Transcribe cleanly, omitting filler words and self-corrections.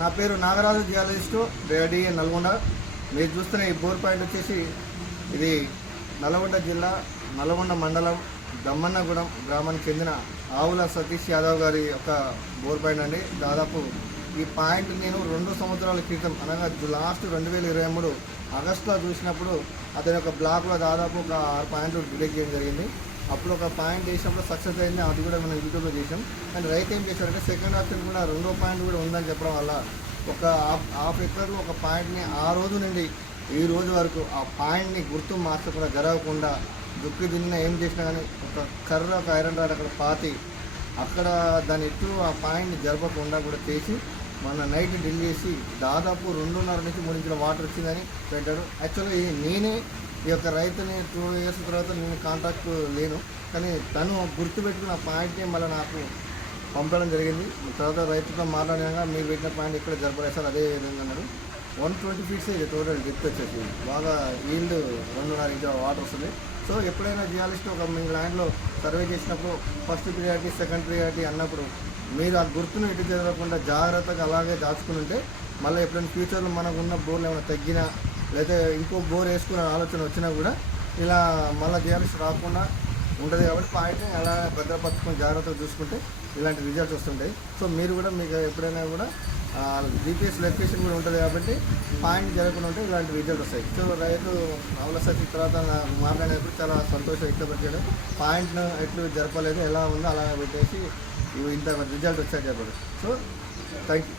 నా పేరు నాగరాజు జియాలజిస్టు రేడి నల్గొండ. మీరు చూస్తున్న ఈ బోర్ పాయింట్ వచ్చేసి ఇది నల్గొండ జిల్లా నల్గొండ మండలం దమ్మన్నగూడెం గ్రామానికి చెందిన ఆవుల సతీష్ యాదవ్ గారి యొక్క బోర్ పాయింట్ అండి. దాదాపు ఈ పాయింట్ నేను 2 సంవత్సరాల క్రితం అనగా లాస్ట్ 2023 ఆగస్టులో చూసినప్పుడు అతని యొక్క బ్లాక్లో దాదాపు ఒక 6 పాయింట్లు డిలీట్ చేయడం జరిగింది. అప్పుడు ఒక పాయింట్ వేసినప్పుడు సక్సెస్ అయింది, అది కూడా మనం యూట్యూబ్లో చేసాం. కానీ రైతు ఏం చేశారంటే సెకండ్ ఆప్షన్ కూడా 2వ పాయింట్ కూడా ఉందని చెప్పడం వల్ల ఒక హాఫ్ ఎకర్లో ఒక పాయింట్ని ఆ రోజు నుండి ఈ రోజు వరకు ఆ పాయింట్ని గుర్తు మార్చకుండా జరగకుండా దుక్కి దున్నిన ఏం చేసినా కానీ ఒక కర్ర ఒక ఐరన్ రాడ్ అక్కడ పాతి అక్కడ దాని ఎత్తు ఆ పాయింట్ని జరపకుండా కూడా చేసి మన నైట్ డ్రిల్ చేసి దాదాపు 2.5 నుంచి 3 ఇంచుల వాటర్ వచ్చిందని పెట్టాడు. యాక్చువల్గా నేనే ఈ యొక్క రైతుని 2 ఇయర్స్ తర్వాత నేను కాంటాక్ట్ లేను, కానీ తను గుర్తుపెట్టుకున్న పాయింట్ని మళ్ళీ నాకు పంపడం జరిగింది. తర్వాత రైతుతో మాట్లాడినాక మీరు పెట్టిన పాయింట్ ఇక్కడ జరపలేదు సార్ అదే విధంగా అన్నారు. 120 ఫీట్స్ ఇది టోటల్ డెప్త్ వచ్చేసి బాగా ఈల్డ్ 2.5 ఇంచుల వాటర్ వస్తుంది. సో ఎప్పుడైనా జియాలజిస్ట్ ఒక మీ ల్యాండ్లో సర్వే చేసినప్పుడు ఫస్ట్ ప్రియారిటీ సెకండ్ ప్రియారిటీ అన్నప్పుడు మీరు ఆ గుర్తును ఇటు జరగకుండా జాగ్రత్తగా అలాగే దాచుకుని ఉంటే మళ్ళీ ఎప్పుడైనా ఫ్యూచర్లో మనకు ఉన్న బోర్లు ఏమైనా తగ్గినా లేదా ఇంకో బోర్ వేసుకునే ఆలోచన వచ్చినా కూడా ఇలా మళ్ళీ జియాలజిస్ట్ రాకుండా ఉంటుంది. కాబట్టి పాయింట్ని అలా భద్రపరచుకొని జాగ్రత్తగా చూసుకుంటే ఇలాంటి రిజల్ట్స్ వస్తుంటాయి. సో మీరు కూడా మీకు ఎప్పుడైనా కూడా జీపీఎస్ లొకేషన్ కూడా ఉంటుంది కాబట్టి పాయింట్ జరగకుండా ఉంటే ఇలాంటి రిజల్ట్ వస్తాయి. సో రైతు ఆవుల సతీష్ తర్వాత మాట్లాడినప్పుడు చాలా సంతోషం వ్యక్తపరిచాడు. పాయింట్ను ఎట్లు జరపలేదు, ఎలా ఉందో అలా పెట్టేసి ఇంత రిజల్ట్ వచ్చాక చెప్పాడు. So thank you.